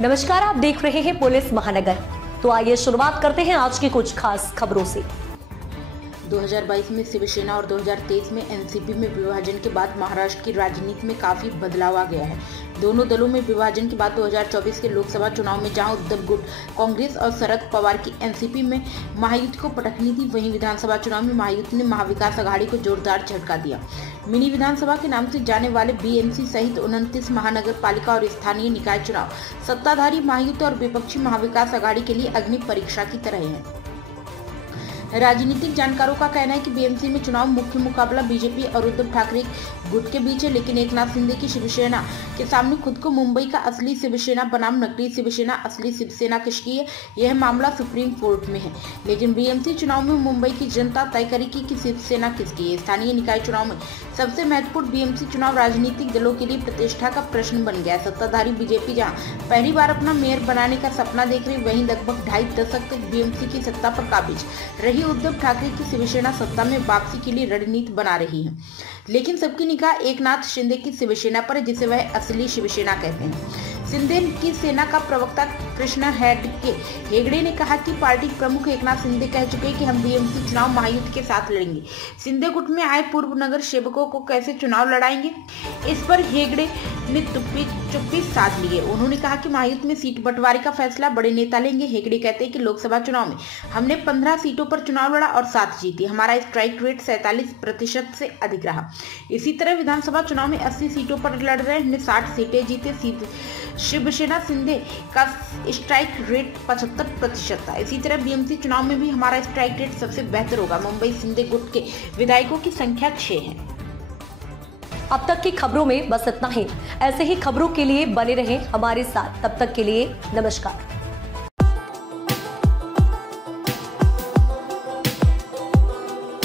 नमस्कार, आप देख रहे हैं पुलिस महानगर। तो आइए शुरुआत करते हैं आज की कुछ खास खबरों से। 2022 में शिवसेना और 2023 में एनसीपी में विभाजन के बाद महाराष्ट्र की राजनीति में काफी बदलाव आ गया है। दोनों दलों में विभाजन के बाद 2024 के लोकसभा चुनाव में जहां उद्धव गुट कांग्रेस और शरद पवार की एनसीपी में महायुति को पटकनी थी, वहीं विधानसभा चुनाव में महायुति ने महाविकास अघाड़ी को जोरदार झटका दिया। मिनी विधानसभा के नाम से जाने वाले बीएमसी सहित 29 महानगर पालिका और स्थानीय निकाय चुनाव सत्ताधारी महायुति और विपक्षी महाविकास अघाड़ी के लिए अग्नि परीक्षा की तरह है। राजनीतिक जानकारों का कहना है कि बीएमसी में चुनाव मुख्य मुकाबला बीजेपी और उद्धव ठाकरे गुट के बीच है, लेकिन एकनाथ शिंदे की शिवसेना के सामने खुद को मुंबई का असली शिवसेना बनाम नकली शिवसेना असली शिवसेना किसकी है, यह मामला सुप्रीम कोर्ट में है। लेकिन बीएमसी चुनाव में मुंबई की जनता तय करेगी कि शिवसेना किसकी है। स्थानीय निकाय चुनाव में सबसे महत्वपूर्ण बीएमसी चुनाव राजनीतिक दलों के लिए प्रतिष्ठा का प्रश्न बन गया है। सत्ताधारी बीजेपी जहां पहली बार अपना मेयर बनाने का सपना देख रही, वहीं लगभग 2.5 दशक तक बीएमसी की सत्ता पर काबिज रही उद्धव ठाकरे की शिवसेना सत्ता में वापसी के लिए रणनीति बना रही है। लेकिन सबकी निगाह एकनाथ शिंदे की शिवसेना पर है, जिसे वह असली शिवसेना कहते हैं। शिंदे की सेना का प्रवक्ता कृष्ण हेगड़े ने कहा कि पार्टी प्रमुख एकनाथ शिंदे कह चुके हैं कि हम बीएमसी चुनाव महायुति के साथ लड़ेंगे। शिंदे गुट में आए पूर्व नगर सेवकों को कैसे चुनाव लड़ाएंगे, इस पर हेगड़े ने चुप्पी साध ली है। उन्होंने कहा कि महायुति में सीट बंटवारे का फैसला बड़े नेता लेंगे। हेगड़े कहते हैं कि लोकसभा चुनाव में हमने 15 सीटों पर चुनाव लड़ा और 7 जीती। हमारा स्ट्राइक रेट 47% से अधिक रहा। इसी तरह विधानसभा चुनाव में 80 सीटों पर लड़ रहे हमने 60 सीटें जीते। शिवसेना शिंदे का स्ट्राइक रेट 75% था। इसी तरह बीएमसी चुनाव में भी हमारा स्ट्राइक रेट सबसे बेहतर होगा। मुंबई शिंदे गुट के विधायकों की संख्या 6 है। अब तक की खबरों में बस इतना ही। ऐसे ही खबरों के लिए बने रहें हमारे साथ। तब तक के लिए नमस्कार।